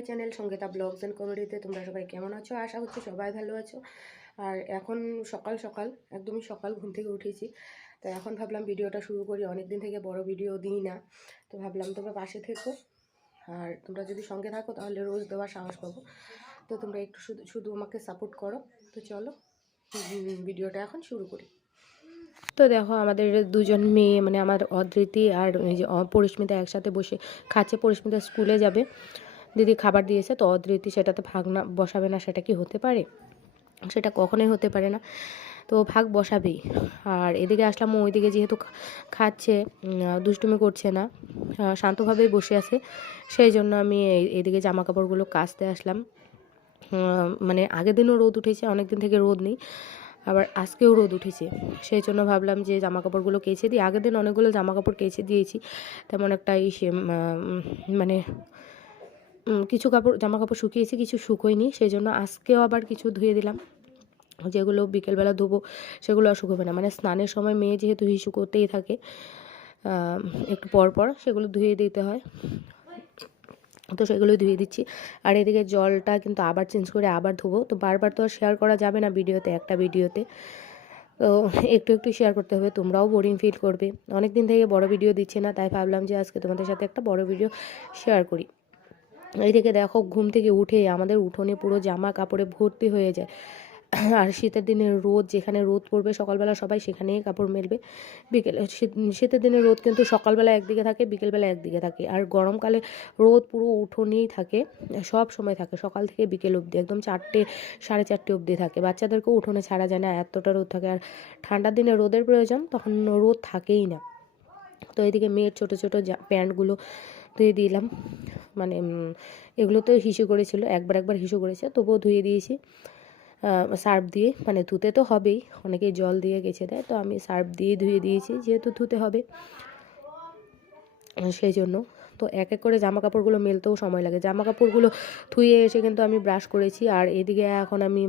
My channel Sangeeta blogs and কমেডিতে। তোমরা সবাই কেমন আছো? আশা করছি সবাই ভালো আছো। আর এখন সকাল সকাল একদমই সকাল ঘুম থেকে উঠেছি, তো এখন ভাবলাম ভিডিওটা শুরু করি। অনেক দিন থেকে বড় ভিডিও দিই না, তো ভাবলাম তোমরা পাশে থেকো, আর তোমরা যদি সঙ্গে থাকো তাহলে রোজ দেওয়ার সাহস পাবো। তো তোমরা একটু শুধু শুধু আমাকে সাপোর্ট করো। তো চলো ভিডিওটা এখন শুরু করি। তো দেখো আমাদের দুজন মেয়ে, মানে আমার অদৃতি আর এই যে পরিস্মিতা একসাথে বসে খাচ্ছে। পরিস্মিতা স্কুলে যাবে, দিদি খাবার দিয়েছে, তো অদৃতি সেটাতে ভাগ না বসাবে না, সেটা কি হতে পারে? সেটা কখনোই হতে পারে না, তো ভাগ বসাবেই। আর এদিকে আসলাম, ওইদিকে যেহেতু খাচ্ছে, দুষ্টুমি করছে না, শান্তভাবেই বসে আছে, সেই জন্য আমি এদিকে জামা কাপড়গুলো কাচতে আসলাম। মানে আগের দিনও রোদ উঠেছে, অনেক দিন থেকে রোদ নেই, আবার আজকেও রোদ উঠেছে, সেই জন্য ভাবলাম যে জামা কাপড়গুলো কেচে দিই। আগের দিন অনেকগুলো জামা কাপড় কেচে দিয়েছি, তেমন একটা মানে কিছু জামা কাপড় শুকিয়েছি, কিছু শুকোয়নি, সেই জন্য আজকেও আবার কিছু ধুয়ে দিলাম। যেগুলো বিকেলবেলা ধোবো সেগুলো আর শুকোবে না, মানে স্নানের সময় মেয়ে যেহেতু হিসু করতেই থাকে, একটু পর পর সেগুলো ধুয়ে দিতে হয়, তো সেগুলোই ধুয়ে দিচ্ছি। আর এদিকে জলটা কিন্তু আবার চেঞ্জ করে আবার ধোবো, তো বারবার তো আর শেয়ার করা যাবে না ভিডিওতে, একটা ভিডিওতে তো একটু একটু শেয়ার করতে হবে, তোমরাও বোরিং ফিল করবে। অনেক দিন থেকে বড় ভিডিও দিচ্ছি না, তাই ভাবলাম যে আজকে তোমাদের সাথে একটা বড় ভিডিও শেয়ার করি। এইদিকে দেখো ঘুম থেকে উঠে আমাদের উঠোনে পুরো জামা কাপড়ে ভর্তি হয়ে যায়। আর শীতের দিনে রোদ, যেখানে রোদ পড়বে সকালবেলা সবাই সেখানেই কাপড় মেলবে। বিকেলে শীতের দিনে রোদ কিন্তু সকালবেলা একদিকে থাকে, বিকেলবেলা একদিকে থাকে। আর গরমকালে রোদ পুরো উঠোনেই থাকে, সব সময় থাকে, সকাল থেকে বিকেল অবধি, একদম 4টে 4:30 অবধি থাকে। বাচ্চাদেরকেও উঠোনে ছাড়া যায় না, এতটা রোদ থাকে। আর ঠান্ডার দিনে রোদের প্রয়োজন, তখন রোদ থাকেই না। তো এদিকে মেয়ের ছোটো ছোটো প্যান্টগুলো ধুয়ে দিলাম, মানে এগুলো তো হিসু করেছিল, একবার হিসু করেছে, তবুও ধুয়ে দিয়েছি সার্ফ দিয়ে। মানে ধুতে তো হবেই, অনেকেই জল দিয়ে গেছে দেয়, তো আমি সার্ফ দিয়ে ধুয়ে দিয়েছি, যেহেতু ধুতে হবে সেই জন্য। তো এক এক করে জামা কাপড়গুলো মেলতেও সময় লাগে। জামা কাপড়গুলো ধুয়ে এসে কিন্তু আমি ব্রাশ করেছি। আর এদিকে এখন আমি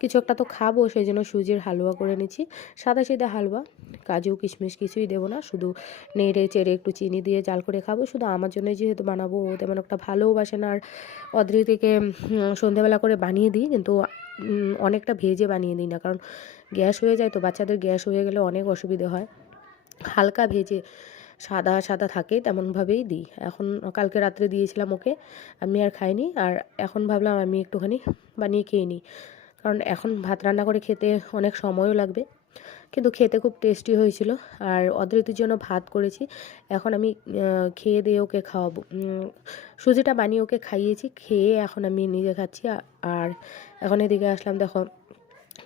কিছু একটা তো খাবো, সেই জন্য সুজির হালুয়া করে নিচ্ছি, সাদা সিধা হালুয়া, কাজু কিশমিশ কিছুই দেবো না, শুধু নেড়ে চেড়ে একটু চিনি দিয়ে জাল করে খাবো। শুধু আমার জন্যই যেহেতু বানাবো, ও তেমন একটা ভালোবাসে না। আর অদৃতিকে সন্ধ্যেবেলা করে বানিয়ে দিই, কিন্তু অনেকটা ভেজে বানিয়ে দিই না, কারণ গ্যাস হয়ে যায়, তো বাচ্চাদের গ্যাস হয়ে গেলে অনেক অসুবিধে হয়। হালকা ভেজে সাদা সাদা থাকে তেমনভাবেই দিই। এখন কালকে রাত্রে দিয়েছিলাম ওকে, আমি আর খাইনি। আর এখন ভাবলাম আমি একটুখানি বানিয়ে খেয়ে নিই, কারণ এখন ভাত রান্না করে খেতে অনেক সময়ও লাগবে, কিন্তু খেতে খুব টেস্টি হয়েছিল। আর অদৃতির জন্য ভাত করেছি, এখন আমি খেয়ে দিয়ে ওকে খাওয়াবো। সুজিটা বানিয়ে ওকে খাইয়েছি, খেয়ে এখন আমি নিজে খাচ্ছি। আর এখন এদিকে আসলাম, দেখো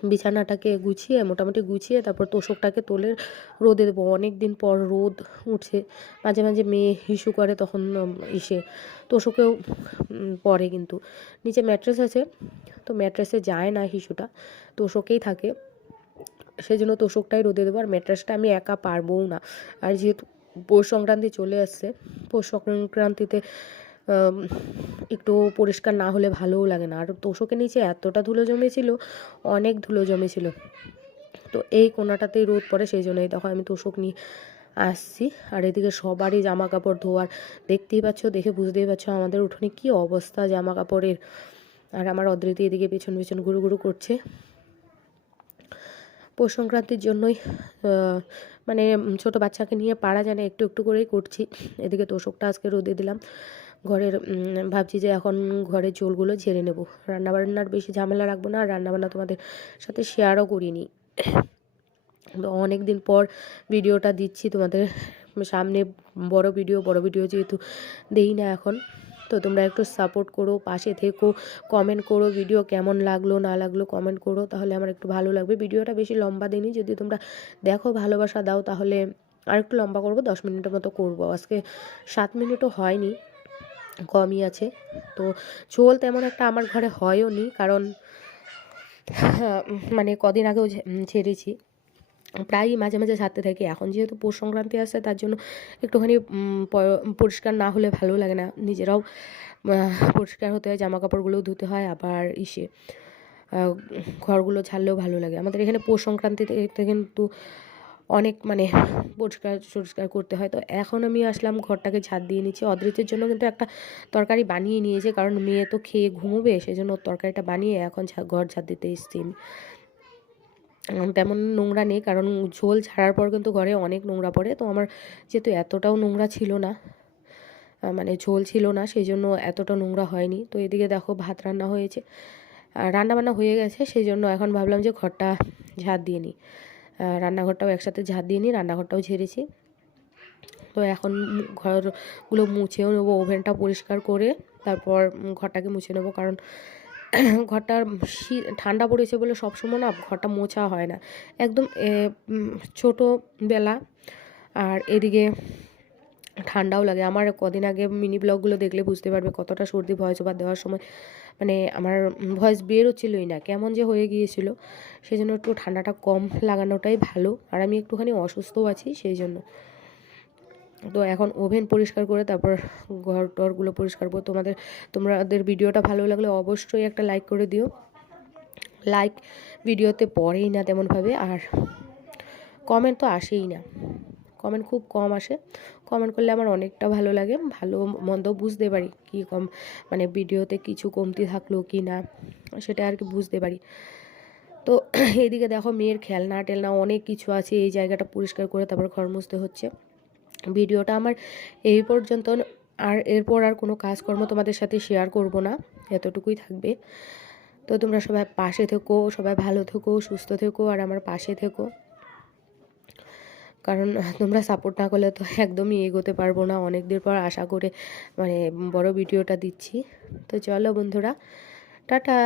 বিছানাটাকে গুছিয়ে, মোটামুটি গুছিয়ে, তারপর তোষকটাকে তোলে রোদে দেবো। অনেক দিন পর রোদ উঠছে, মাঝে মাঝে মেয়ে হিসু করে, তখন তোষকেও পরে, কিন্তু নিচে ম্যাট্রেস আছে, তো ম্যাট্রেসে যায় না হিসুটা, তোষকেই থাকে, সেই জন্য তোষকটাই রোদে দেবো। আর ম্যাট্রেসটা আমি একা পারবও না। আর যেহেতু পৌষ সংক্রান্তি চলে আসছে, পৌষ সংক্রান্তিতে একটু পরিষ্কার না হলে ভালোও লাগে না। আর তোষকের নিচে এতটা ধুলো জমেছিল, অনেক ধুলো জমেছিল, তো এই কোনাটাতেই রোদ পড়ে, সেই জন্যই দেখো আমি তোষক নিয়ে আসছি। আর এদিকে সবারই জামা কাপড় ধোয়ার, দেখতেই পাচ্ছ, দেখে বুঝতেই পারছো আমাদের উঠোনে কী অবস্থা জামা কাপড়ের। আর আমার অদৃতি এদিকে পেছন পেছন ঘুরু ঘুরু করছে। পৌষ সংক্রান্তির জন্যই মানে ছোটো বাচ্চাকে নিয়ে পারা যায় না, একটু একটু করেই করছি। এদিকে তোষকটা আজকে রোদে দিলাম ঘরের, ভাবছি যে এখন ঘরের ঝোলগুলো ঝেড়ে নেব, রান্নাবান্নার বেশি ঝামেলা রাখবো না। আর রান্নাবান্না তোমাদের সাথে শেয়ারও করিনি, অনেক দিন পর ভিডিওটা দিচ্ছি তোমাদের সামনে। বড় ভিডিও যেহেতু দেই না এখন, তো তোমরা একটু সাপোর্ট করো, পাশে থেকো, কমেন্ট করো, ভিডিও কেমন লাগলো না লাগলো কমেন্ট করো, তাহলে আমার একটু ভালো লাগবে। ভিডিওটা বেশি লম্বা দিইনি, যদি তোমরা দেখো ভালোবাসা দাও তাহলে আর একটু লম্বা করবো, 10 মিনিটের মতো করবো। আজকে 7 মিনিটও হয়নি, কমই আছে। তো ঝোল তেমন একটা আমার ঘরে হয়ও নি, কারণ মানে কদিন আগেও ছেড়েছি, প্রায়ই মাঝে মাঝে ছাড়তে থাকি। এখন যেহেতু পৌষ সংক্রান্তি আসছে, তার জন্য একটুখানি পরিষ্কার না হলে ভালো লাগে না, নিজেরাও পরিষ্কার হতে হয়, জামা কাপড়গুলোও ধুতে হয়, আবার ঘরগুলো ঝাড়লেও ভালো লাগে। আমাদের এখানে পৌষ সংক্রান্তিতে কিন্তু অনেক মানে পরিষ্কার করতে হয়। তো এখন আমি আসলাম ঘরটাকে ঝাড় দিয়ে নিচ্ছি। অদ্রিতের জন্য কিন্তু একটা তরকারি বানিয়ে নিয়েছে, কারণ মেয়ে তো খেয়ে ঘুমোবে, সেজন্য তরকারিটা বানিয়ে এখন ঘর ঝাড় দিতে এসেছি আমি। তেমন নোংরা নেই, কারণ ঝোল ছাড়ার পর কিন্তু ঘরে অনেক নোংরা পড়ে। তো আমার যেহেতু এতটাও নোংরা ছিল না, মানে ঝোল ছিল না, সেই জন্য এতটা নোংরা হয়নি। তো এদিকে দেখো ভাত রান্না হয়েছে, রান্নাবান্না হয়ে গেছে, সেই জন্য এখন ভাবলাম যে ঘরটা ঝাড় দিয়ে নিই, রান্নাঘরটাও একসাথে ঝাড় দিয়ে নিই, রান্নাঘরটাও ঝেড়েছি। তো এখন ঘরগুলো মুছেও নেবো, ওভেনটা পরিষ্কার করে তারপর ঘরটাকে মুছে নেবো, কারণ ঘরটার ঠান্ডা পড়েছে বলে সবসময় না ঘরটা মোছা হয় না একদম। ছোটোবেলা আর এদিকে ঠান্ডাও লাগে। আমার কদিন আগে মিনি ব্লগগুলো দেখলে বুঝতে পারবে কতটা সর্দি ভয়েস ওভার দেওয়ার সময় মানে আমার ভয়েস বেরোচ্ছিলই না, কেমন যে হয়ে গিয়েছিল। সেই জন্য একটু ঠান্ডাটা কম লাগানোটাই ভালো, আর আমি একটুখানি অসুস্থও আছি সেই জন্য। তো এখন ওভেন পরিষ্কার করে তারপর ঘর টরগুলো পরিষ্কার করবো। তোমাদের ভিডিওটা ভালো লাগলে অবশ্যই একটা লাইক করে দিও। লাইক ভিডিওতে পড়েই না তেমনভাবে, আর কমেন্ট তো আসেই না, কমেন্ট খুব কম আসে। কমেন্ট করলে আমার অনেকটা ভালো লাগে, ভালো মন্দ বুঝতে পারি কি মানে ভিডিওতে কিছু কমতি থাকলো কি না, সেটা আর কি বুঝতে পারি। তো এইদিকে দেখো মেয়ের খেলনা টেলনা অনেক কিছু আছে, এই জায়গাটা পরিষ্কার করে তারপর ঘর মুছতে হচ্ছে। ভিডিওটা আমার এই পর্যন্ত, আর এরপর আর কোনো কাজকর্ম তোমাদের সাথে শেয়ার করব না, এতটুকুই থাকবে। তো তোমরা সবাই পাশে থেকো, সবাই ভালো থেকো, সুস্থ থেকো, আর আমার পাশে থেকো, কারণ তোমরা সাপোর্ট না করলে তো একদমই এগোতে পারবো না। অনেক দিন পর আশা করে মানে বড় ভিডিওটা দিচ্ছি। তো চলো বন্ধুরা, টাটা।